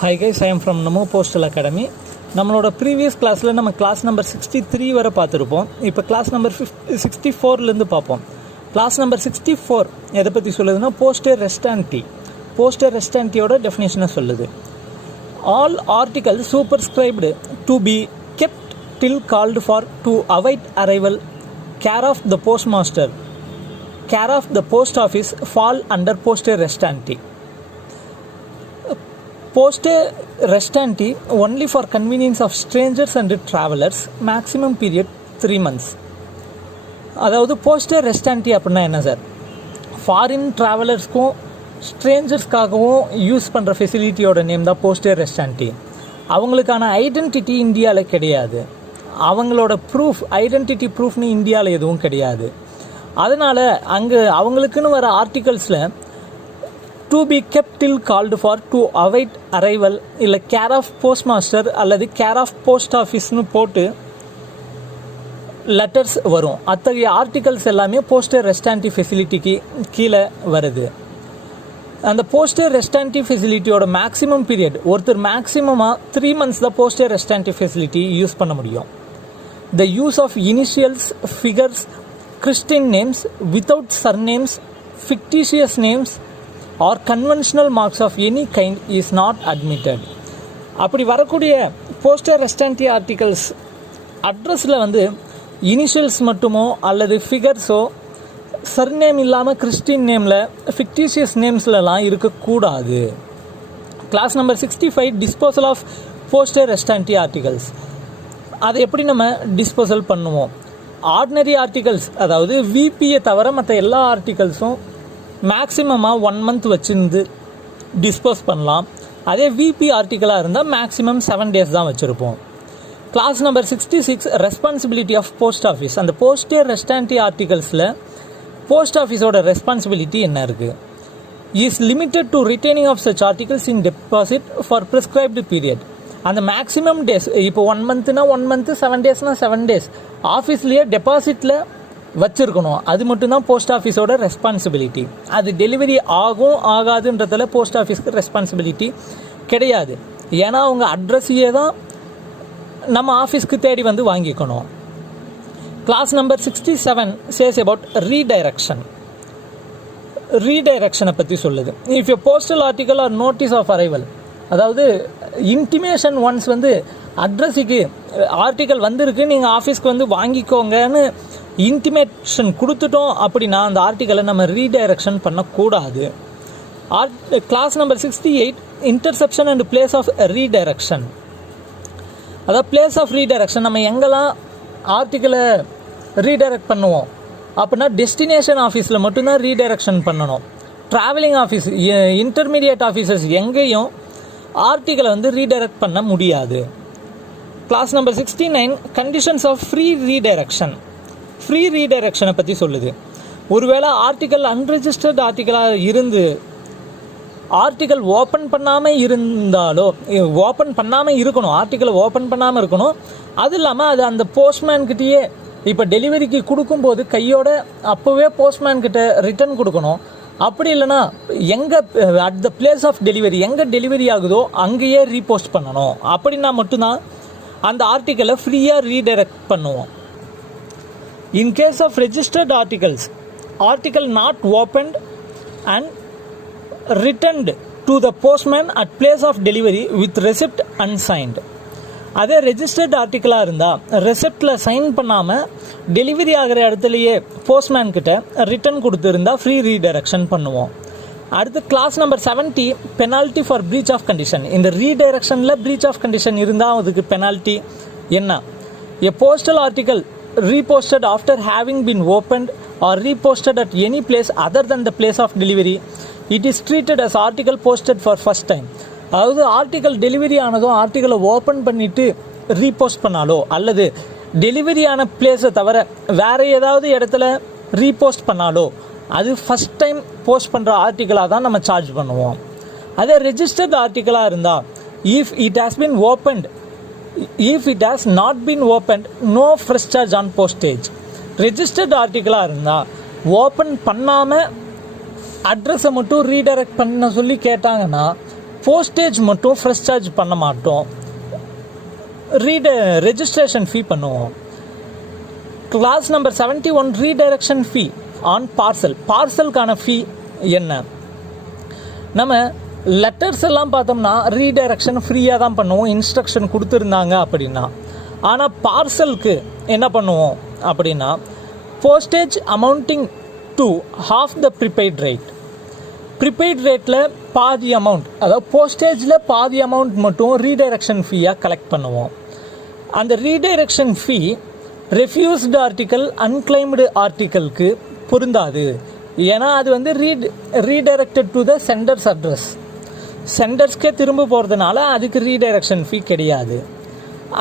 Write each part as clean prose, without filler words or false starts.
Hi guys, I am from Namo Postal Academy. நம்மளோட previous கிளாஸில் நம்ம கிளாஸ் நம்பர் 63 வரை பார்த்துருப்போம். இப்போ கிளாஸ் நம்பர் 64லேருந்து பார்ப்போம். கிளாஸ் நம்பர் 64 எதை பற்றி சொல்லுதுன்னா போஸ்டர் ரெஸ்டான்டி. போஸ்டர் ரெஸ்டான்டியோட டெஃபினேஷனை சொல்லுது. All article superscribed to be kept till called for to await arrival care of the postmaster care of the post office fall under poste restante. Postal restanti only for convenience of strangers and travelers, maximum period 3 months. அதாவது poster ரெஸ்டான்டி அப்படின்னா என்ன sir? Foreign ட்ராவலர்ஸ்க்கும் ஸ்ட்ரேஞ்சர்ஸ்க்காகவும் use பண்ணுற ஃபெசிலிட்டியோட name தான் poste ரெஸ்டான்டி. அவங்களுக்கான identity இந்தியாவில் கிடையாது. அவங்களோட proof identity ப்ரூஃப்னு இந்தியாவில் எதுவும் கிடையாது. அதனால் அங்கே அவங்களுக்குன்னு வர ஆர்டிகல்ஸில் to be kept till called for to await arrival இல்லை கேர் ஆஃப் போஸ்ட் மாஸ்டர் அல்லது கேர் ஆஃப் போஸ்ட் ஆஃபீஸ்னு போட்டு லெட்டர்ஸ் வரும். அத்தகைய ஆர்டிகல்ஸ் எல்லாமே போஸ்டர் ரெஸ்டான்டி ஃபெசிலிட்டிக்கு கீழே வருது. அந்த போஸ்டர் ரெஸ்டான்டி ஃபெசிலிட்டியோட மேக்ஸிமம் பீரியட் ஒருத்தர் மேக்ஸிமமாக 3 months தான் போஸ்டர் ரெஸ்டான்டி ஃபெசிலிட்டி யூஸ் பண்ண முடியும். The use of initials, figures, Christian names without surnames, fictitious names or conventional marks of any kind is not admitted. அப்படி வரக்கூடிய போஸ்டர் ரெஸ்டான்டி ஆர்டிகல்ஸ் அட்ரஸில் initials மட்டுமோ அல்லது ஃபிகர்ஸோ சர்நேம் இல்லாமல் கிறிஸ்டின் நேமில் ஃபிக்டிஷியஸ் நேம்ஸ்லலாம் இருக்கக்கூடாது. Clause number 65 disposal of poste restante articles. அதை எப்படி நம்ம டிஸ்போசல் பண்ணுவோம்? ஆர்டினரி ஆர்டிகல்ஸ் அதாவது விபியை தவிர மற்ற எல்லா ஆர்டிகல்ஸும் மேக்ஸிமமாக 1 month வச்சுருந்து டிஸ்போஸ் பண்ணலாம். அதே விபி ஆர்டிக்கலாக இருந்தால் மேக்ஸிமம் 7 days தான் வச்சுருப்போம். Clause number 66 responsibility of post office. அந்த போஸ்டர் ரெஸ்டான்டி ஆர்டிகல்ஸில் போஸ்ட் ஆஃபீஸோட ரெஸ்பான்சிபிலிட்டி என்ன இருக்குது? Is limited to retaining of such articles in deposit for prescribed period. அந்த மேக்ஸிமம் டேஸ் இப்போ 1 monthனா 1 month, 7 daysனா 7 days ஆஃபீஸ்லேயே டெபாசிட்டில் வச்சுருக்கணும். அது மட்டும்தான் போஸ்ட் ஆஃபீஸோட ரெஸ்பான்சிபிலிட்டி. அது டெலிவரி ஆகும் ஆகாதுன்றதில் போஸ்ட் ஆஃபீஸ்க்கு ரெஸ்பான்சிபிலிட்டி கிடையாது. ஏன்னா அவங்க அட்ரஸையே தான் நம்ம ஆஃபீஸ்க்கு தேடி வாங்கிக்கணும். Clause number 67 says about redirection. ரீடைரக்ஷனை பற்றி சொல்லுது. If a postal article or notice of arrival, அதாவது இன்டிமேஷன் ஒன்ஸ் அட்ரஸுக்கு ஆர்டிக்கல் வந்திருக்கு நீங்கள் ஆஃபீஸ்க்கு வாங்கிக்கோங்கன்னு இன்டிமேஷன் கொடுத்துட்டோம் அப்படின்னா அந்த ஆர்டிக்கலை நம்ம ரீடைரக்ஷன் பண்ணக்கூடாது. Clause number 68 interception and place of redirection. அதாவது பிளேஸ் ஆஃப் ரீடைரக்ஷன் நம்ம எங்கெல்லாம் ஆர்டிக்கலை ரீடைரக்ட் பண்ணுவோம் அப்படின்னா டெஸ்டினேஷன் ஆஃபீஸில் மட்டும்தான் ரீடைரக்ஷன் பண்ணணும். ட்ராவலிங் ஆஃபீஸ், இன்டர்மீடியட் ஆஃபீஸர்ஸ் எங்கேயும் ஆர்டிக்கலை ரீடைரக்ட் பண்ண முடியாது. Clause number 69 conditions of free redirection. Free ரீடைரக்ஷனை பற்றி சொல்லுது. ஒருவேளை ஆர்டிக்கல் அன்ரெஜிஸ்டர்ட் ஆர்டிக்கலாக இருந்து ஆர்டிக்கல் ஓப்பன் பண்ணாமல் இருந்தாலோ, ஓப்பன் பண்ணாமல் இருக்கணும், ஆர்டிக்கலை ஓப்பன் பண்ணாமல் இருக்கணும். அது இல்லாமல் அது அந்த போஸ்ட்மேன்கிட்டயே இப்போ டெலிவரிக்கு கொடுக்கும்போது கையோட அப்போவே போஸ்ட்மேன்கிட்ட ரிட்டர்ன் கொடுக்கணும். அப்படி இல்லைன்னா எங்கே at the place of delivery எங்கே டெலிவரி ஆகுதோ அங்கேயே ரீபோஸ்ட் பண்ணணும். அப்படின்னா மட்டும்தான் அந்த ஆர்டிக்கலை ஃப்ரீயாக ரீடைரக்ட் பண்ணுவோம். In case of registered articles, article not opened and returned to the postman at place of delivery with receipt unsigned. அதே ரெஜிஸ்டர்ட் ஆர்டிக்கலாக இருந்தால் ரெசிப்டில் சைன் பண்ணாமல் டெலிவரி ஆகிற இடத்துலையே போஸ்ட்மேன் கிட்ட ரிட்டர்ன் கொடுத்துருந்தா ஃப்ரீ ரீடைரக்ஷன் பண்ணுவோம். அடுத்து clause number 70 penalty for breach of condition. இந்த ரீடைரக்ஷனில் பிரீச் ஆஃப் கண்டிஷன் இருந்தால் அதுக்கு பெனால்ட்டி என்ன? A postal article reposted after having been opened or reposted at any place other than the place of delivery, it is treated as article posted for first time. அதாவது article delivery ஆனதும் ஆர்டிக்கலை open பண்ணிவிட்டு repost பண்ணாலோ அல்லது டெலிவரியான பிளேஸை தவிர வேறு ஏதாவது இடத்துல ரீபோஸ்ட் பண்ணாலோ அது ஃபஸ்ட் டைம் போஸ்ட் பண்ணுற ஆர்டிக்கலாக தான் நம்ம சார்ஜ் பண்ணுவோம். அதே ரெஜிஸ்டர்ட் ஆர்டிக்கலாக இருந்தால் if it has been opened, if it has not been opened, no fresh charge on postage. Registered ஆர்டிக்கலாக இருந்தால் ஓப்பன் பண்ணாமல் அட்ரஸை மட்டும் ரீடைரக்ட் பண்ண சொல்லி கேட்டாங்கன்னா போஸ்டேஜ் மட்டும் ஃப்ரெஷ் சார்ஜ் பண்ண மாட்டோம், ரெஜிஸ்ட்ரேஷன் ஃபீ பண்ணுவோம். Clause number 71 redirection fee on parcel. பார்சலுக்கான ஃபீ என்ன? நம்ம லெட்டர்ஸ் எல்லாம் பார்த்தோம்னா ரீடைரக்ஷன் ஃப்ரீயாக தான் பண்ணுவோம், இன்ஸ்ட்ரக்ஷன் கொடுத்துருந்தாங்க அப்படின்னா. ஆனால் பார்சலுக்கு என்ன பண்ணுவோம் அப்படின்னா, postage amounting to half the prepaid rate. Prepaid ரேட்டில் பாதி அமௌண்ட், அதாவது போஸ்டேஜில் பாதி அமௌண்ட் மட்டும் ரீடைரக்ஷன் ஃபீயாக கலெக்ட் பண்ணுவோம். அந்த redirection fee refused article, unclaimed ஆர்டிக்கலுக்கு பொருந்தாது. ஏன்னா அது வந்து redirected to the sender's address, சென்டர்ஸ்க்கே திரும்ப போகிறதுனால அதுக்கு ரீடைரக்ஷன் ஃபீ கிடையாது.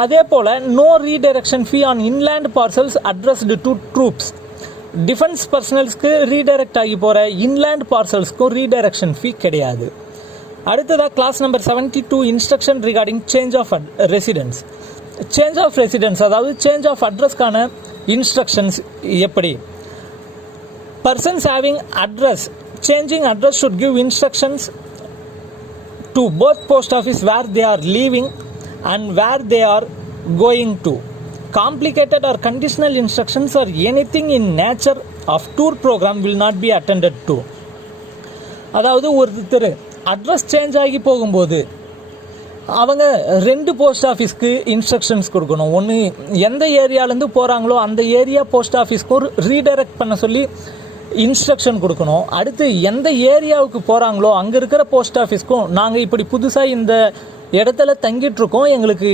அதே போல் no redirection fee on inland parcels addressed to troops. Defence பர்சனல்ஸ்க்கு ரீடைரக்ட் ஆகி போகிற இன்லேண்ட் பார்சல்ஸ்க்கும் ரீடைரக்ஷன் ஃபீ கிடையாது. அடுத்ததாக clause number 72 instruction regarding change of residence. Change of residence அதாவது சேஞ்ச் ஆஃப் அட்ரஸ்க்கான இன்ஸ்ட்ரக்ஷன்ஸ் எப்படி? Persons having address changing address should give instructions to both post office wear they are leaving and where they are going to. Complicated or conditional instructions or anything in nature of tour program will not be attended to. அதாவது ஒருத்தர் address change ஆகி போகும்போது அவங்க 2 post ஆஃபீஸ்க்கு instructions கொடுக்கணும். ஒன்று எந்த ஏரியாலேருந்து போகிறாங்களோ அந்த ஏரியா போஸ்ட் ஆஃபீஸ்க்கும் ரீடைரக்ட் பண்ண சொல்லி இன்ஸ்ட்ரக்ஷன் கொடுக்கணும். அடுத்து எந்த ஏரியாவுக்கு போகிறாங்களோ அங்கே இருக்கிற போஸ்ட் ஆஃபீஸ்க்கும் நாங்கள் இப்படி புதுசாக இந்த இடத்துல தங்கிட்டுருக்கோம், எங்களுக்கு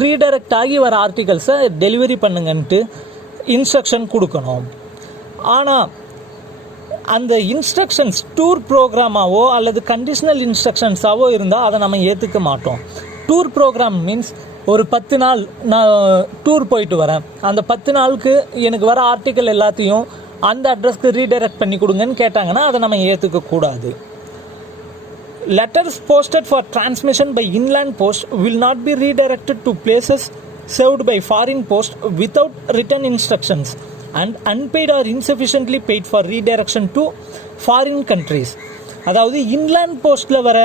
ரீடைரக்ட் ஆகி வர ஆர்டிகல்ஸை டெலிவரி பண்ணுங்கன்ட்டு இன்ஸ்ட்ரக்ஷன் கொடுக்கணும். ஆனால் அந்த இன்ஸ்ட்ரக்ஷன்ஸ் டூர் ப்ரோக்ராமாவோ அல்லது கண்டிஷனல் இன்ஸ்ட்ரக்ஷன்ஸாவோ இருந்தால் அதை நம்ம ஏற்றுக்க மாட்டோம். டூர் ப்ரோக்ராம் மீன்ஸ் ஒரு 10 நாள் நான் டூர் போயிட்டு வரேன், அந்த 10 நாளுக்கு எனக்கு வர ஆர்டிக்கல் எல்லாத்தையும் அந்த அட்ரஸ்க்கு ரீடைரக்ட் பண்ணி கொடுங்கன்னு கேட்டாங்கன்னா அதை நம்ம ஏற்றுக்கக்கூடாது. Letters posted for transmission by inland post will not be redirected to places served by foreign post without written instructions and unpaid or insufficiently paid for redirection to foreign countries. அதாவது inland போஸ்ட்டில் வர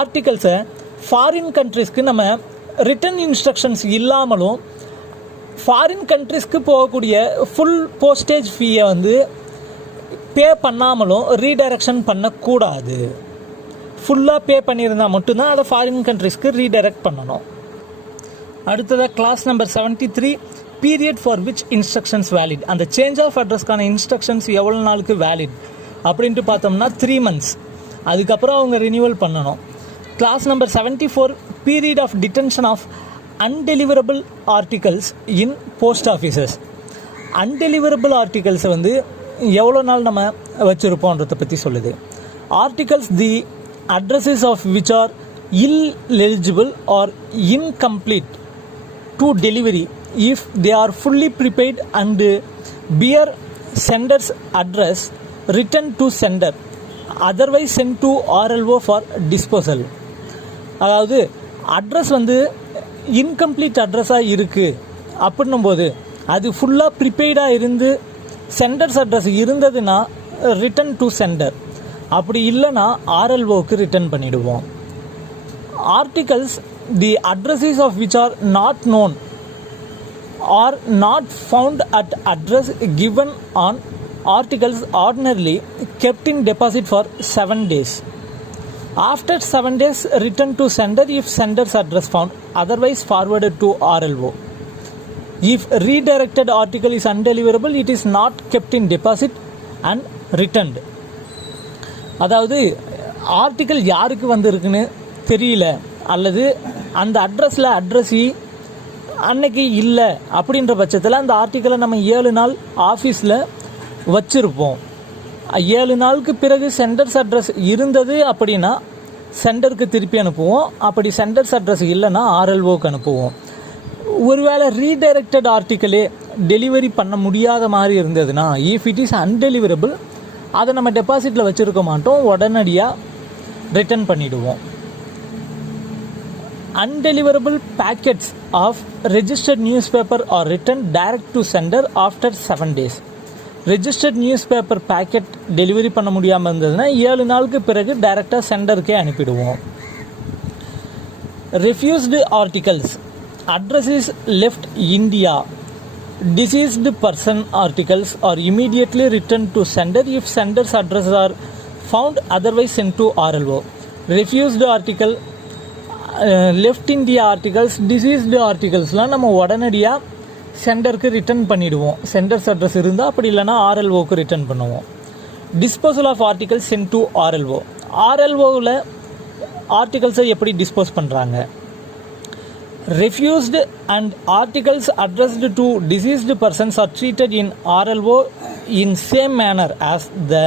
ஆர்டிகல்ஸை foreign கண்ட்ரிஸ்க்கு நம்ம return instructions இல்லாமலும் foreign கண்ட்ரிஸ்க்கு போகக்கூடிய full postage ஃபீயை வந்து பே பண்ணாமலும் redirection பண்ணக்கூடாது. ஃபுல்லாக பே பண்ணியிருந்தால் மட்டும்தான் அதை ஃபாரின் கண்ட்ரிஸ்க்கு ரீடைரக்ட் பண்ணணும். அடுத்ததாக clause number 73 period for which instructions valid. அந்த சேஞ்ச் ஆஃப் அட்ரஸ்க்கான இன்ஸ்ட்ரக்ஷன்ஸ் எவ்வளோ நாளுக்கு வேலிட் அப்படின்ட்டு பார்த்தோம்னா 3 months. அதுக்கப்புறம் அவங்க ரினியூவல் பண்ணணும். Clause number 74 period of detention of undeliverable articles in post offices. Undeliverable ஆர்டிகல்ஸை வந்து எவ்வளோ நாள் நம்ம வச்சுருப்போன்றதை பற்றி சொல்லுது. Articles the addresses of which are illegible or incomplete to delivery if they are fully prepaid and bear sender's address written to sender, otherwise sent to RLO for disposal. அதாவது address வந்து இன்கம்ப்ளீட் அட்ரஸாக இருக்குது அப்படின்னும் போது அது ஃபுல்லாக ப்ரிபெய்டாக இருந்து சென்டர்ஸ் அட்ரஸ் இருந்ததுன்னா ரிட்டன் டு சென்டர், அப்படி இல்லைன்னா ஆர்எல்ஓக்கு ரிட்டர்ன் பண்ணிவிடுவோம். Articles the addresses of which are not known or not found at address given on articles ordinarily kept in deposit for 7 days. After 7 days return to sender if sender's address found, otherwise forwarded to RLO. If redirected article is undeliverable, it is not kept in deposit and returned. அதாவது article யாருக்கு வந்திருக்குன்னு தெரியல அல்லது அந்த அட்ரஸில் addressee அன்னைக்கு இல்லை அப்படின்ற பட்சத்தில் அந்த ஆர்டிக்கலை நம்ம 7 நாள் ஆஃபீஸில் வச்சுருப்போம். 7 நாளுக்கு பிறகு சென்டர்ஸ் அட்ரஸ் இருந்தது அப்படின்னா சென்டருக்கு திருப்பி அனுப்புவோம். அப்படி சென்டர்ஸ் அட்ரஸ் இல்லைன்னா ஆர்எல்ஓக்கு அனுப்புவோம். ஒருவேளை ரீடைரக்டட் ஆர்டிக்கலே டெலிவரி பண்ண முடியாத மாதிரி இருந்ததுன்னா இஃப் இட் இஸ் அன்டெலிவரபிள் அதை நம்ம டெபாசிட்டில் வச்சுருக்க மாட்டோம், உடனடியாக ரிட்டர்ன் பண்ணிவிடுவோம். Undeliverable packets of registered newspaper are return direct to sender after 7 days. Registered newspaper packet delivery பண்ண முடியாமல் இருந்ததுன்னா 7 நாளுக்கு பிறகு டைரெக்டாக சென்டருக்கே அனுப்பிடுவோம். refused articles, address is left India, deceased person articles are immediately returned to sender if sender's addresses are found, otherwise sent to RLO. Refused article, left India articles, deceased articlesலாம் நம்ம உடனடியாக சென்டருக்கு return பண்ணிவிடுவோம். சென்டர்ஸ் அட்ரஸ் இருந்தால், அப்படி இல்லைனா ஆர்எல்ஓக்கு return பண்ணுவோம். Disposal of articles sent to RLO. ஆர்எல்ஓவில் ஆர்டிகல்ஸை எப்படி டிஸ்போஸ் பண்ணுறாங்க? refused and articles addressed to deceased persons are treated in RLO in same manner as the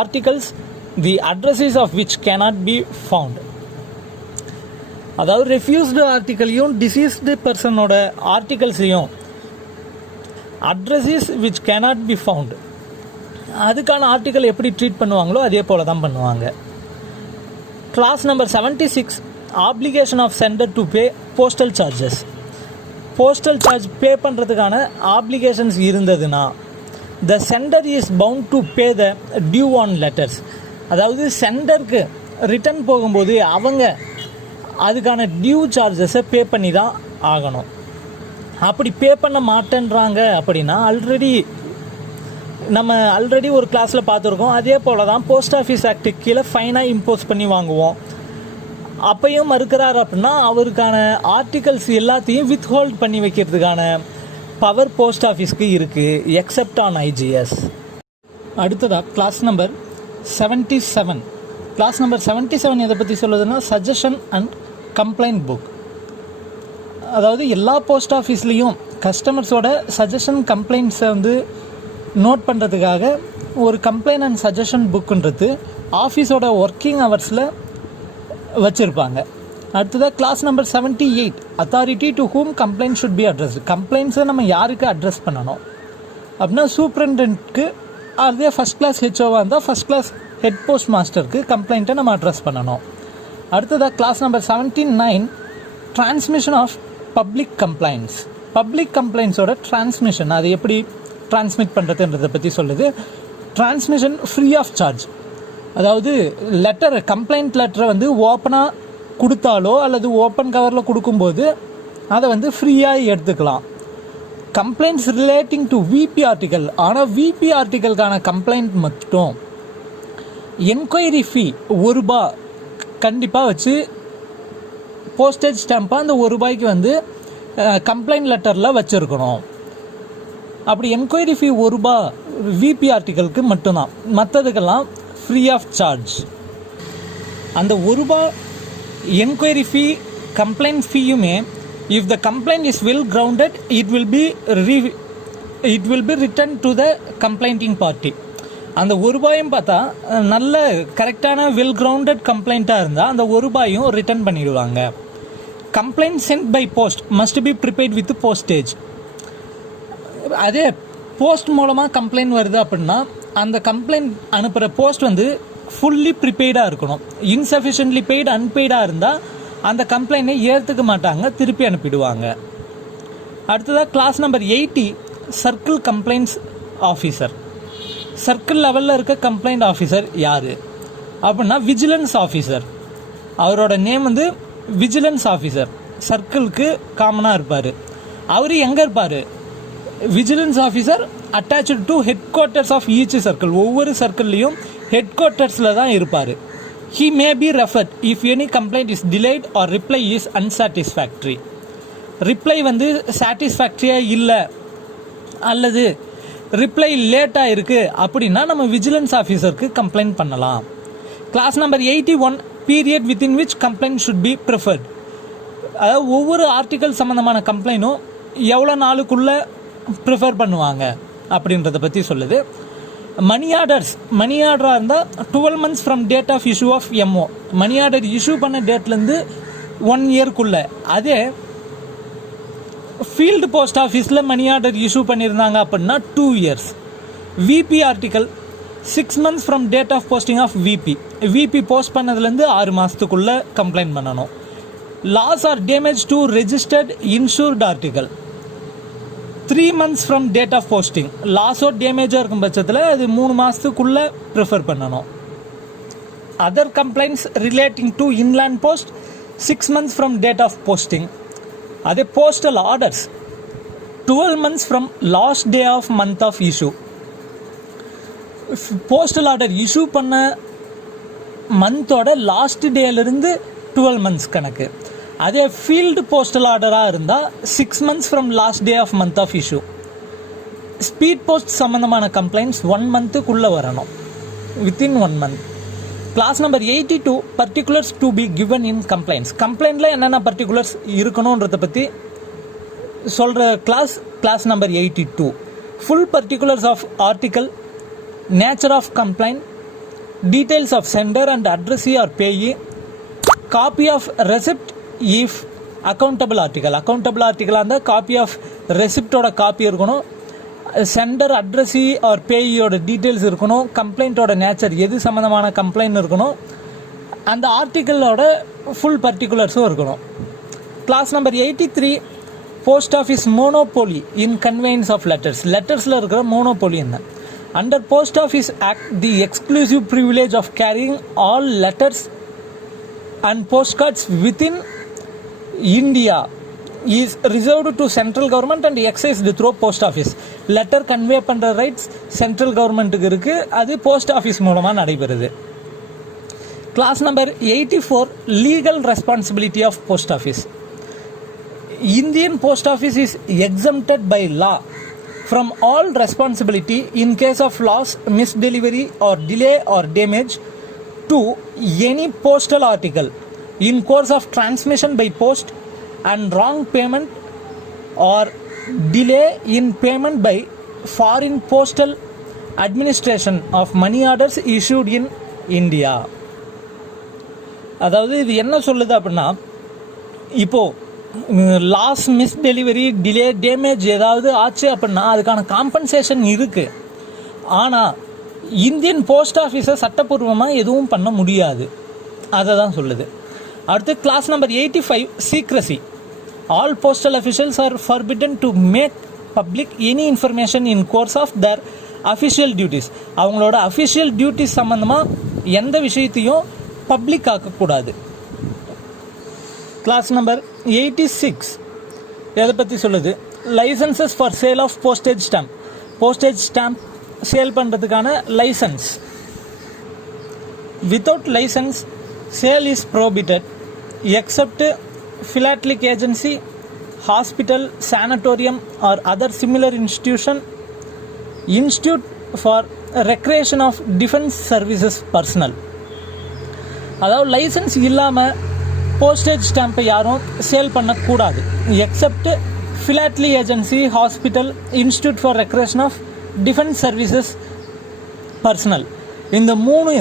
articles the addresses of which cannot be found. அதாவது refused ஆர்டிக்கலையும் deceased பர்சனோட ஆர்டிகல்ஸையும் addresses which cannot be found, அதுக்கான article எப்படி treat பண்ணுவாங்களோ அதே போல தான் பண்ணுவாங்க. Clause number 76, application of sender to pay postal charges. Postal charge pay பண்ணுறதுக்கான ஆப்ளிகேஷன்ஸ் இருந்ததுன்னா the sender is bound to pay the due on letters. அதாவது சென்டருக்கு ரிட்டர்ன் போகும்போது அவங்க அதுக்கான டியூ சார்ஜஸை பே பண்ணி தான் ஆகணும். அப்படி பே பண்ண மாட்டேன்றாங்க அப்படின்னா நம்ம ஆல்ரெடி ஒரு கிளாஸில் பார்த்துருக்கோம். அதே போல் தான் போஸ்ட் ஆஃபீஸ் ஆக்டுக்கு கீழே ஃபைனாக இம்போஸ் பண்ணி வாங்குவோம். அப்பையும் மறுக்கிறார் அப்படின்னா அவருக்கான ஆர்டிகல்ஸ் எல்லாத்தையும் வித்ஹோல்ட் பண்ணி வைக்கிறதுக்கான பவர் போஸ்ட் ஆஃபீஸ்க்கு இருக்குது, எக்ஸப்ட் ஆன் ஐஜிஎஸ். அடுத்ததாக கிளாஸ் நம்பர் 77. கிளாஸ் நம்பர் 77 எதை பற்றி சொல்லுதுன்னா சஜஷன் அண்ட் கம்ப்ளைண்ட் புக். அதாவது எல்லா போஸ்ட் ஆஃபீஸ்லேயும் கஸ்டமர்ஸோட சஜஷன் கம்ப்ளைண்ட்ஸை வந்து நோட் பண்ணுறதுக்காக ஒரு கம்ப்ளைண்ட் அண்ட் சஜஷன் புக்குன்றது ஆஃபீஸோட ஒர்க்கிங் ஹவர்ஸில் வச்சுருப்பாங்க. அடுத்ததாக clause number 78, authority to whom complaint should be address. கம்ப்ளைண்ட்ஸை நம்ம யாருக்கு அட்ரஸ் பண்ணணும் அப்படின்னா சூப்ரண்டென்ட்க்கு, அதே ஃபஸ்ட் கிளாஸ் ஹெச்ஓவாக இருந்தால் ஃபஸ்ட் கிளாஸ் ஹெட் போஸ்ட் மாஸ்டருக்கு கம்ப்ளைண்ட்டை நம்ம அட்ரஸ் பண்ணணும். அடுத்ததாக clause number 79, transmission of public complaints. Public கம்ப்ளைண்ட்ஸோட டிரான்ஸ்மிஷன், அது எப்படி டிரான்ஸ்மிட் பண்ணுறதுன்றதை பற்றி சொல்லுது. Transmission free of charge. அதாவது கம்ப்ளைண்ட் லெட்டரை வந்து ஓப்பனாக கொடுத்தாலோ அல்லது ஓப்பன் கவரில் கொடுக்கும்போது அதை வந்து ஃப்ரீயாக எடுத்துக்கலாம். Complaints relating to VP article, ஆனால் விபி ஆர்டிக்கலுக்கான கம்ப்ளைண்ட் மட்டும் என்கொயரி ஃபீ ₹1 கண்டிப்பாக வச்சு போஸ்டேஜ் ஸ்டாம்பாக அந்த ₹1 வந்து கம்ப்ளைண்ட் லெட்டரில் வச்சுருக்கணும். அப்படி என்கொயரி ஃபீ ₹1 விபி ஆர்டிக்கலுக்கு மட்டும்தான், மற்றதுக்கெல்லாம் ஃப்ரீ ஆஃப் சார்ஜ். அந்த ₹1 என்கொயரி ஃபீ கம்ப்ளைண்ட் ஃபீயுமே if the complaint is well grounded it will be return to the complaining party. அந்த ₹1 பார்த்தா நல்ல கரெக்டான வெல் கிரவுண்டட் கம்ப்ளைண்ட்டாக இருந்தால் அந்த ₹1 ரிட்டன் பண்ணிடுவாங்க. Complaint sent by post must be prepared with postage. அதே போஸ்ட் மூலமாக கம்ப்ளைண்ட் வருது அப்படின்னா அந்த கம்ப்ளைண்ட் அனுப்புகிற போஸ்ட் வந்து ஃபுல்லி ப்ரிப்பெய்டாக இருக்கணும். இன்சஃபிஷியன்ட்லி பெய்டு அன்பெய்டாக இருந்தால் அந்த கம்ப்ளைண்ட்டை ஏற்றுக்க மாட்டாங்க, திருப்பி அனுப்பிடுவாங்க. அடுத்ததாக clause number 80, circle complaints officer. Circle level இருக்க கம்ப்ளைண்ட் ஆஃபீஸர் யார் அப்படின்னா விஜிலன்ஸ் ஆஃபீஸர். அவரோட நேம் வந்து விஜிலன்ஸ் ஆஃபீஸர். சர்க்கிளுக்கு காமனாக இருப்பார். அவர் எங்கே இருப்பார்? Vigilance officer attached to headquarters of each circle. ஒவ்வொரு சர்க்கிள்லேயும் ஹெட் குவார்ட்டர்ஸில் தான் இருப்பார். He may be referred if any complaint is delayed or reply is unsatisfactory. Reply வந்து சாட்டிஸ்ஃபேக்ட்ரியாக இல்லை அல்லது ரிப்ளை லேட்டாக இருக்குது அப்படின்னா நம்ம விஜிலன்ஸ் ஆஃபீஸருக்கு கம்ப்ளைண்ட் பண்ணலாம். Clause number 81, period within which complaint should be preferred. அதாவது ஒவ்வொரு ஆர்டிக்கல் சம்மந்தமான கம்ப்ளைண்ட்டும் எவ்வளோ நாளுக்குள்ளே ப்ரிஃபர் பண்ணுவாங்க அப்படின்றத பற்றி சொல்லுது. மணி ஆர்டராக இருந்தால் 12 months from date of issue of MO. Money order issue பண்ண டேட்லேருந்து 1 yearக்குள்ளே. அதே ஃபீல்டு போஸ்ட் ஆஃபீஸில் மணி ஆர்டர் இஷ்யூ பண்ணியிருந்தாங்க அப்படின்னா 2 years. VP article 6 months from date of posting of VP post பண்ணதுலேருந்து 6 மாதத்துக்குள்ளே கம்ப்ளைண்ட் பண்ணணும். Loss or damage to registered insured article 3 months from date of posting. லாஸோ டேமேஜாக இருக்கும் பட்சத்தில் அது 3 மாதத்துக்குள்ளே ப்ரிஃபர் பண்ணணும். Other complaints relating to inland post 6 months from date of posting. அதே postal orders 12 months from last day of month of issue. Postal order issue பண்ண மந்தோட last டேலேருந்து 12 months கணக்கு. அதே ஃபீல்டு போஸ்டல் ஆர்டராக இருந்தால் 6 months from last day of month of issue. Speed post சம்மந்தமான complaints 1 monthக்குள்ளே வரணும், within 1 month. Clause number 82 particulars to be given in complaints. கம்ப்ளைண்ட்டில் என்னென்ன particulars இருக்கணுன்றதை பற்றி சொல்கிற clause number 82. Full particulars of article, nature of complaint, details of sender and addressee or payee, copy of receipt if accountable article அந்த copy of receipt ஓட copy இருக்கணும், centre addressee R பேயோட details இருக்கணும், கம்ப்ளைண்ட்டோட nature எது சம்மந்தமான complaint இருக்கணும், அந்த ஆர்டிக்கலோட full பர்டிகுலர்ஸும் இருக்கணும். Clause number 83 post office monopoly in conveyance of லெட்டர்ஸில் இருக்கிற மோனோபோலி என்ன. Under Post Office Act, the exclusive privilege of carrying all letters and postcards within India is reserved to central government and exercised through post office. Letter convey பண்ற rights central கவர்மெண்ட்டுக்கு இருக்கு, அது post office மூலமாக நடைபெறுது. Clause number 84 legal responsibility of post office. Indian Post Office is exempted by law from all responsibility in case of loss, misdelivery or delay or damage to any postal article in course of transmission by post and wrong payment or delay in payment by foreign postal administration of money orders issued in India. அதாவது இது என்ன சொல்லுது அப்படின்னா, இப்போது loss, miss delivery, delay, damage ஏதாவது ஆச்சு அப்படின்னா அதுக்கான காம்பன்சேஷன் இருக்குது. ஆனால் இந்தியன் போஸ்ட் ஆஃபீஸை சட்டப்பூர்வமாக எதுவும் பண்ண முடியாது, அதை தான் சொல்லுது. அடுத்து clause number 85 secrecy. All postal officials are forbidden to make public any information in course of their official duties. அவங்களோட அஃபிஷியல் டியூட்டிஸ் சம்மந்தமாக எந்த விஷயத்தையும் பப்ளிக் ஆக்கக்கூடாது. கிளாஸ் நம்பர் 86 எதை பற்றி சொல்லுது, licences for sale of postage stamp. Postage stamp sale பண்ணுறதுக்கான licence. Without licence sale is prohibited except philatelic agency, hospital, sanatorium or other similar institute for recreation of defence services personnel. அதாவது licence இல்லாமல் postage ஸ்டாம்பை யாரும் sale பண்ணக்கூடாது, except philately agency, hospital, institute for recreation of defence services personnel. இந்த 3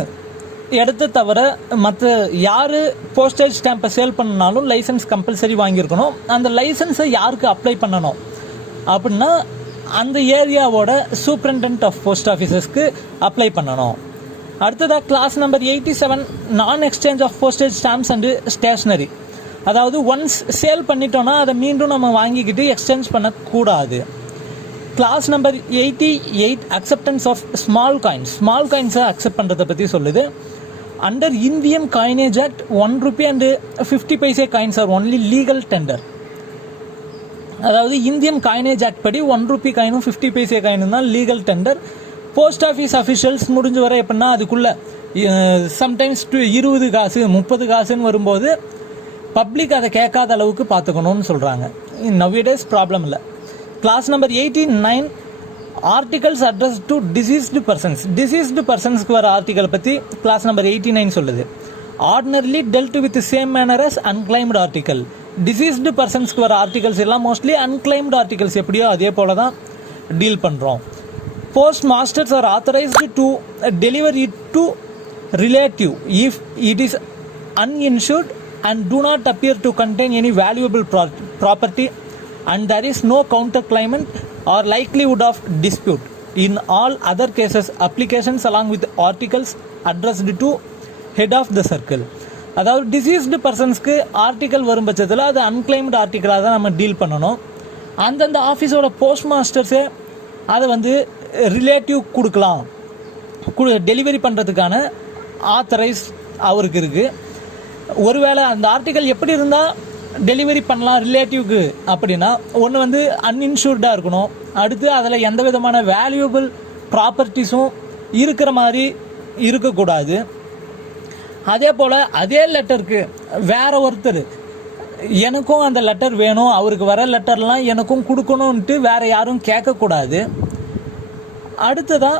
இடத்த தவிர மற்ற யார் போஸ்டேஜ் ஸ்டாம்பை சேல் பண்ணாலும் லைசன்ஸ் கம்பல்சரி வாங்கியிருக்கணும். அந்த லைசன்ஸை யாருக்கு அப்ளை பண்ணணும் அப்படின்னா அந்த ஏரியாவோட சூப்பரண்டென்ட் ஆஃப் போஸ்ட் ஆஃபீஸஸ்க்கு அப்ளை பண்ணணும். அடுத்ததாக clause number 87 non exchange of postage stamps and stationery. அதாவது ஒன்ஸ் சேல் பண்ணிட்டோன்னா அதை மீண்டும் நம்ம வாங்கிக்கிட்டு எக்ஸ்சேஞ்ச் பண்ணக்கூடாது. Clause number 88 acceptance of small coins. Small காயின்ஸை அக்செப்ட் பண்ணுறதை பற்றி சொல்லுது. Under Indian coinage act 1 rupee and 50 paise coins are only legal tender. அதாவது இந்தியன் காயினேஜ் ஆக்ட் படி 1 rupee காயினும் 50 paise காயினும் தான் legal tender. Post office officials முடிஞ்ச வரை எப்படின்னா அதுக்குள்ளே சம்டைம்ஸ் 20 காசு 30 காசுன்னு வரும்போது பப்ளிக் அதை கேட்காத அளவுக்கு பார்த்துக்கணும்னு சொல்கிறாங்க. நவ்டேஸ் ப்ராப்ளம் இல்லை. Clause number 89 articles addressed to deceased persons. Deceased பர்சன்ஸ்க்கு வர ஆர்டிகல் பற்றி கிளாஸ் நம்பர் 89 சொல்லுது. Ordinarily dealt with same manner as unclaimed article. Deceased பர்சன்ஸ்க்கு வர ஆர்டிகல்ஸ் எல்லாம் மோஸ்ட்லி அன்கிளைம்டு ஆர்டிகல்ஸ் எப்படியோ அதே போல தான் டீல் பண்ணுறோம். Postmasters are authorised to deliver it to relative if it is uninsured and do not appear to contain any valuable property and there is no counterclaimant or likelihood of dispute. In all other cases, applications along with articles addressed to head of the circle. அதாவது deceased பர்சன்ஸ்க்கு article வரும் பட்சத்தில் அது unclaimed ஆர்டிக்கலாக தான் நம்ம deal பண்ணணும். அந்தந்த ஆஃபீஸோட post மாஸ்டர்ஸே அதை வந்து ரிலேட்டிவ் கொடுக்கலாம், டெலிவரி பண்ணுறதுக்கான ஆத்தரைஸ் அவருக்கு இருக்குது. ஒருவேளை அந்த ஆர்டிக்கல் எப்படி இருந்தால் டெலிவரி பண்ணலாம் ரிலேட்டிவ்க்கு அப்படின்னா, ஒன்று வந்து அன்இன்சூர்டாக இருக்கணும், அடுத்து அதில் எந்த விதமான வேல்யூபிள் ப்ராப்பர்ட்டிஸும் இருக்கிற மாதிரி இருக்கக்கூடாது. அதே போல் அதே லெட்டருக்கு வேற ஒருத்தர் எனக்கும் அந்த லெட்டர் வேணும், அவருக்கு வர லெட்டர்லாம் எனக்கும் கொடுக்கணுன்ட்டு வேற யாரும் கேட்கக்கூடாது. அடுத்ததான்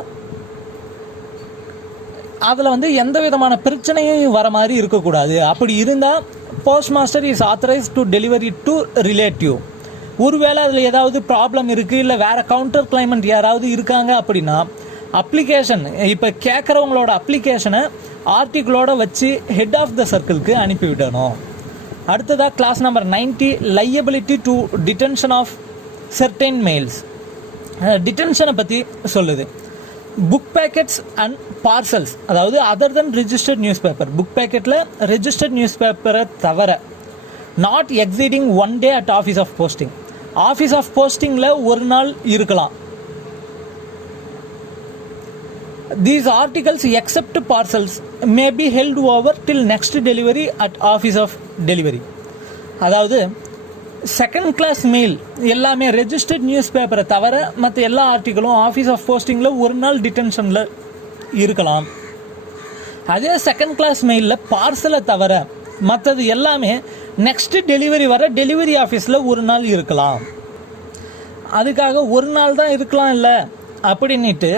அதில் வந்து எந்த விதமான பிரச்சனையும் வர மாதிரி இருக்கக்கூடாது. அப்படி இருந்தால் post master is authorise to delivery to relative. ஒருவேளை அதில் ஏதாவது ப்ராப்ளம் இருக்குது, இல்லை வேறு கவுண்டர் கிளைமண்ட் யாராவது இருக்காங்க அப்படின்னா, அப்ளிகேஷன் இப்போ கேட்குறவங்களோட அப்ளிகேஷனை ஆர்டிக்கிளோட வச்சு ஹெட் ஆஃப் த சர்க்கிளுக்கு அனுப்பிவிடணும். அடுத்ததாக clause number 90, liability to detention of certain mails. டிடென்ஷனை பற்றி சொல்லுது. புக் பேக்கெட்ஸ் அண்ட் பார்சல்ஸ், அதாவது other than registered newspaper, book பேக்கெட்டில் ரெஜிஸ்டர்ட் நியூஸ் பேப்பரை தவிர not exceeding 1 day at office of posting. Office of போஸ்டிங்கில் ஒரு நாள் இருக்கலாம். These articles except parcels may be held over till next delivery at office of delivery. அதாவது second class mail எல்லாமே ரெஜிஸ்டர்ட் நியூஸ் பேப்பரை தவிர மற்ற எல்லா ஆர்டிக்கலும் ஆஃபீஸ் ஆஃப் போஸ்டிங்கில் ஒரு நாள் டிடென்ஷனில் இருக்கலாம். அதே செகண்ட் கிளாஸ் மெயிலில் பார்சலை தவிர மற்றது எல்லாமே நெக்ஸ்ட் டெலிவரி வர டெலிவரி ஆஃபீஸில் ஒரு நாள் இருக்கலாம். அதுக்காக ஒரு நாள் தான் இருக்கலாம் இல்லை அப்படின்ட்டு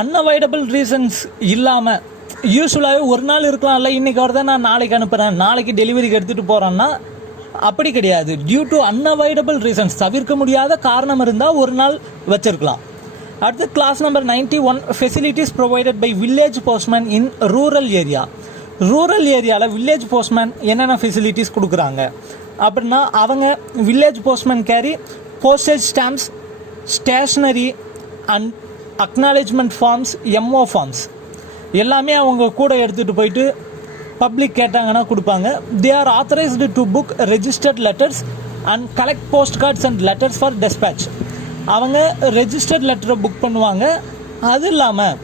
அன்அவாய்டபிள் ரீசன்ஸ் இல்லாமல் யூஸ்வலாகவே ஒரு நாள் இருக்கலாம்ல, இன்றைக்கி வரதான் நான் நாளைக்கு அனுப்புகிறேன், நாளைக்கு டெலிவரிக்கு எடுத்துகிட்டு போகிறேன்னா அப்படி கிடையாது. டியூ டு அன்அவாய்டபிள் ரீசன்ஸ், தவிர்க்க முடியாத காரணம் இருந்தால் ஒரு நாள் வச்சிருக்கலாம். அடுத்து clause number 91, facilities provided by village postman in rural area. Rural ஏரியாவில் வில்லேஜ் போஸ்ட்மேன் என்னென்ன ஃபெசிலிட்டிஸ் கொடுக்குறாங்க அப்படின்னா, அவங்க village postman carry postage stamps, stationery and acknowledgement forms, MO forms எல்லாமே அவங்க கூட எடுத்துகிட்டு போயிட்டு பப்ளிக் கேட்டாங்கன்னா கொடுப்பாங்க. They are authorised to book registered letters and collect post cards and letters for despatch. அவங்க ரெஜிஸ்டர்ட் லெட்டரை புக் பண்ணுவாங்க. அது இல்லாமல்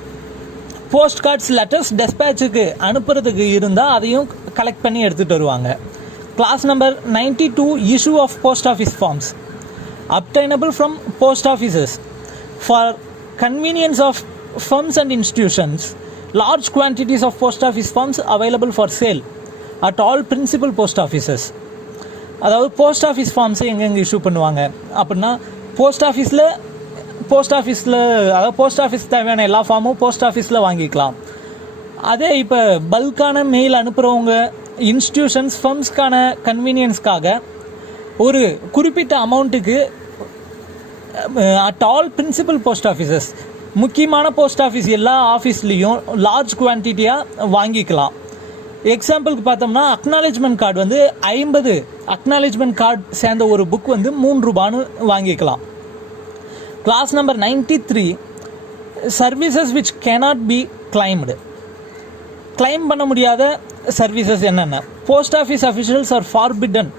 போஸ்ட் கார்ட்ஸ் லெட்டர்ஸ் டெஸ்பேச்சுக்கு அனுப்புறதுக்கு இருந்தால் அதையும் கலெக்ட் பண்ணி எடுத்துகிட்டு வருவாங்க. Clause number 92, issue of post office forms obtainable from post offices for convenience of firms and institutions. Large quantities of post office forms available for sale at all principal post offices. அதாவது post office ஃபார்ம்ஸை எங்கெங்கே issue பண்ணுவாங்க அப்படின்னா, post ஆஃபீஸில் அதாவது post office தேவையான எல்லா ஃபார்மும் post ஆஃபீஸில் வாங்கிக்கலாம். அதே இப்போ பல்கான மெயில் அனுப்புகிறவங்க இன்ஸ்டிடியூஷன்ஸ் ஃபர்ம்ஸ்க்கான கன்வீனியன்ஸ்க்காக ஒரு குறிப்பிட்ட அமௌண்ட்டுக்கு at all principal post offices, முக்கியமான போஸ்ட் ஆஃபீஸ் எல்லா ஆஃபீஸ்லேயும் லார்ஜ் குவான்டிட்டியாக வாங்கிக்கலாம். எக்ஸாம்பிளுக்கு பார்த்தோம்னா, அக்னாலேஜ்மெண்ட் கார்டு வந்து 50 அக்னாலேஜ்மெண்ட் கார்டு சேர்ந்த ஒரு புக் வந்து 3 ரூபான்னு வாங்கிக்கலாம். Clause number 93, services which cannot be claimed. Claim பண்ண முடியாத சர்வீசஸ் என்னென்ன? Post office officials are forbidden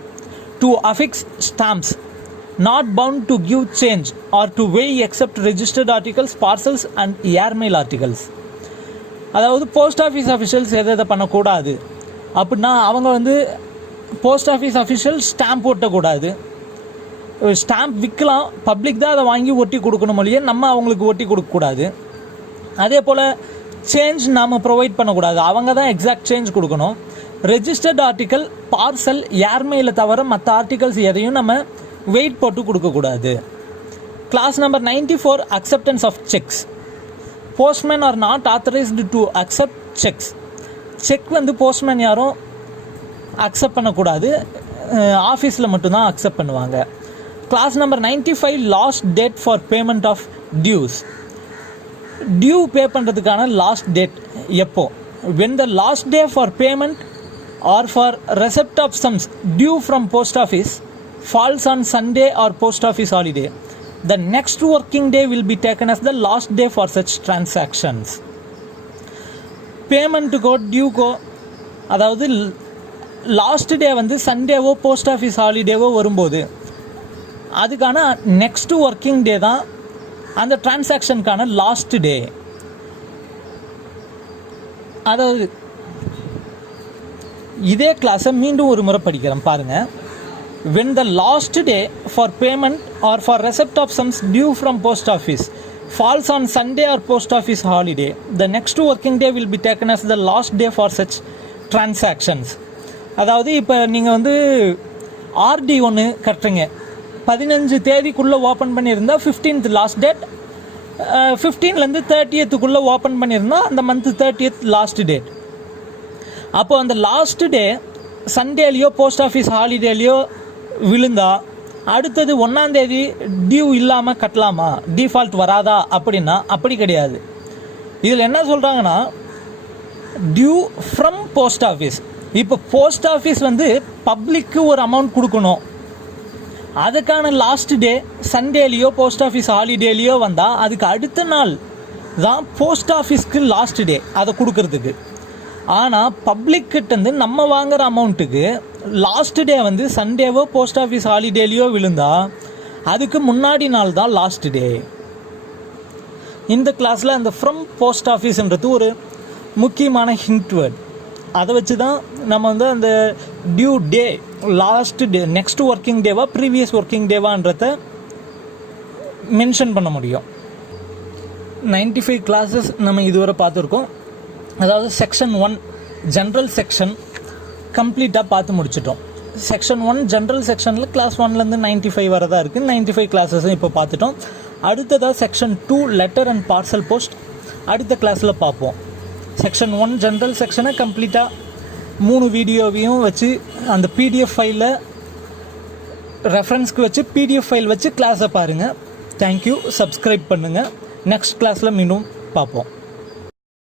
to affix stamps, not bound to give change or to weigh except registered articles, parcels and airmail articles. அதாவது post office officials எதை பண்ணக்கூடாது அப்படின்னா, அவங்க வந்து post office official stamp ஒட்டக்கூடாது. Stamp விற்கலாம், public தான் அதை வாங்கி ஒட்டி கொடுக்கணும் இல்லையே, நம்ம அவங்களுக்கு ஒட்டி கொடுக்கக்கூடாது. அதே போல் சேஞ்ச் நாம் ப்ரொவைட் பண்ணக்கூடாது, அவங்க தான் எக்ஸாக்ட் சேஞ்ச் கொடுக்கணும். ரெஜிஸ்டர்ட் ஆர்டிக்கல், பார்சல், ஏர்மெயிலை தவிர மற்ற ஆர்டிகல்ஸ் எதையும் நம்ம வெயிட் போட்டு கொடுக்கக்கூடாது. Clause number 94, acceptance of cheques. Postman are not authorised to accept cheques. Cheque வந்து போஸ்ட்மேன் யாரும் அக்செப்ட் பண்ணக்கூடாது, ஆஃபீஸில் மட்டும்தான் அக்செப்ட் பண்ணுவாங்க. Clause number 95, last date for payment of dues. Due pay பண்ணுறதுக்கான லாஸ்ட் டேட் எப்போ? when the last day for payment or for receipt of sums due from post office falls on Sunday or post office holiday, the next working day will be taken as the last day for such transactions. பேமெண்ட்டுக்கோ டியூக்கோ, அதாவது last day வந்து சண்டேவோ post office ஹாலிடேவோ வரும்போது அதுக்கான next working day தான் அந்த டிரான்சாக்ஷனுக்கான last day. அதாவது இதே கிளாஸை மீண்டும் ஒரு முறை படிக்கிறேன் பாருங்கள். when the last day for payment or for receipt of sums due from post office falls on Sunday or post office holiday, the next working day will be taken as the last day for such transactions. அதாவது இப்போ நீங்கள் வந்து RT ஒன்று கட்டுறீங்க, 15 தேதிக்குள்ளே open பண்ணியிருந்தா 15th last date, 15லேருந்து 30th open பண்ணியிருந்தா அந்த மந்த் 30th லாஸ்ட் டேட். அப்போது அந்த லாஸ்ட் டே சண்டேலையோ போஸ்ட் ஆஃபீஸ் ஹாலிடேலையோ விழுந்தா அடுத்தது 1ஆம் தேதி டியூ இல்லாமல் கட்டலாமா, டிஃபால்ட் வராதா அப்படின்னா அப்படி கிடையாது. இதில் என்ன சொல்கிறாங்கன்னா டியூ ஃப்ரம் போஸ்ட் ஆஃபீஸ். இப்போ போஸ்ட் ஆஃபீஸ் வந்து பப்ளிக்கு ஒரு அமௌண்ட் கொடுக்கணும், அதுக்கான லாஸ்ட் டே சண்டேலையோ போஸ்ட் ஆஃபீஸ் ஹாலிடேலையோ வந்தால் அதுக்கு அடுத்த நாள் தான் போஸ்ட் ஆஃபீஸ்க்கு லாஸ்ட் டே அதை கொடுக்கறதுக்கு. ஆனால் பப்ளிக்கிட்டேருந்து நம்ம வாங்குகிற அமௌண்ட்டுக்கு லாஸ்ட் டே வந்து சண்டேவோ போஸ்ட் ஆஃபீஸ் ஹாலிடேலையோ விழுந்தா அதுக்கு முன்னாடி நாள் தான் லாஸ்ட் டே. இந்த கிளாஸில் அந்த ஃப்ரம் போஸ்ட் ஆஃபீஸ்ன்றது ஒரு முக்கியமான ஹிண்ட் வேர்ட். அதை வச்சு தான் நம்ம வந்து அந்த due day last day next working டேவா ப்ரீவியஸ் ஒர்க்கிங் டேவான்றத மென்ஷன் பண்ண முடியும். 95 கிளாஸஸ் நம்ம இதுவரை பார்த்துருக்கோம். அதாவது செக்ஷன் 1 ஜென்ரல் செக்ஷன் கம்ப்ளீட்டாக பார்த்து முடிச்சிட்டோம். செக்ஷன் 1 ஜென்ரல் செக்ஷனில் கிளாஸ் 1லேருந்து 95 வரதான் இருக்குது. 95 கிளாஸஸும் இப்போ பார்த்துட்டோம். அடுத்ததாக section 2 letter and parcel post அடுத்த கிளாஸில் பார்ப்போம். செக்ஷன் 1 ஜென்ரல் செக்ஷனை கம்ப்ளீட்டாக 3 வீடியோவையும் வச்சு அந்த பிடிஎஃப் ஃபைலில் ரெஃபரன்ஸ்க்கு வச்சு பிடிஎஃப் ஃபைல் வச்சு கிளாஸை பாருங்கள். தேங்க்யூ. சப்ஸ்கிரைப் பண்ணுங்கள். நெக்ஸ்ட் கிளாஸில் மீண்டும் பார்ப்போம்.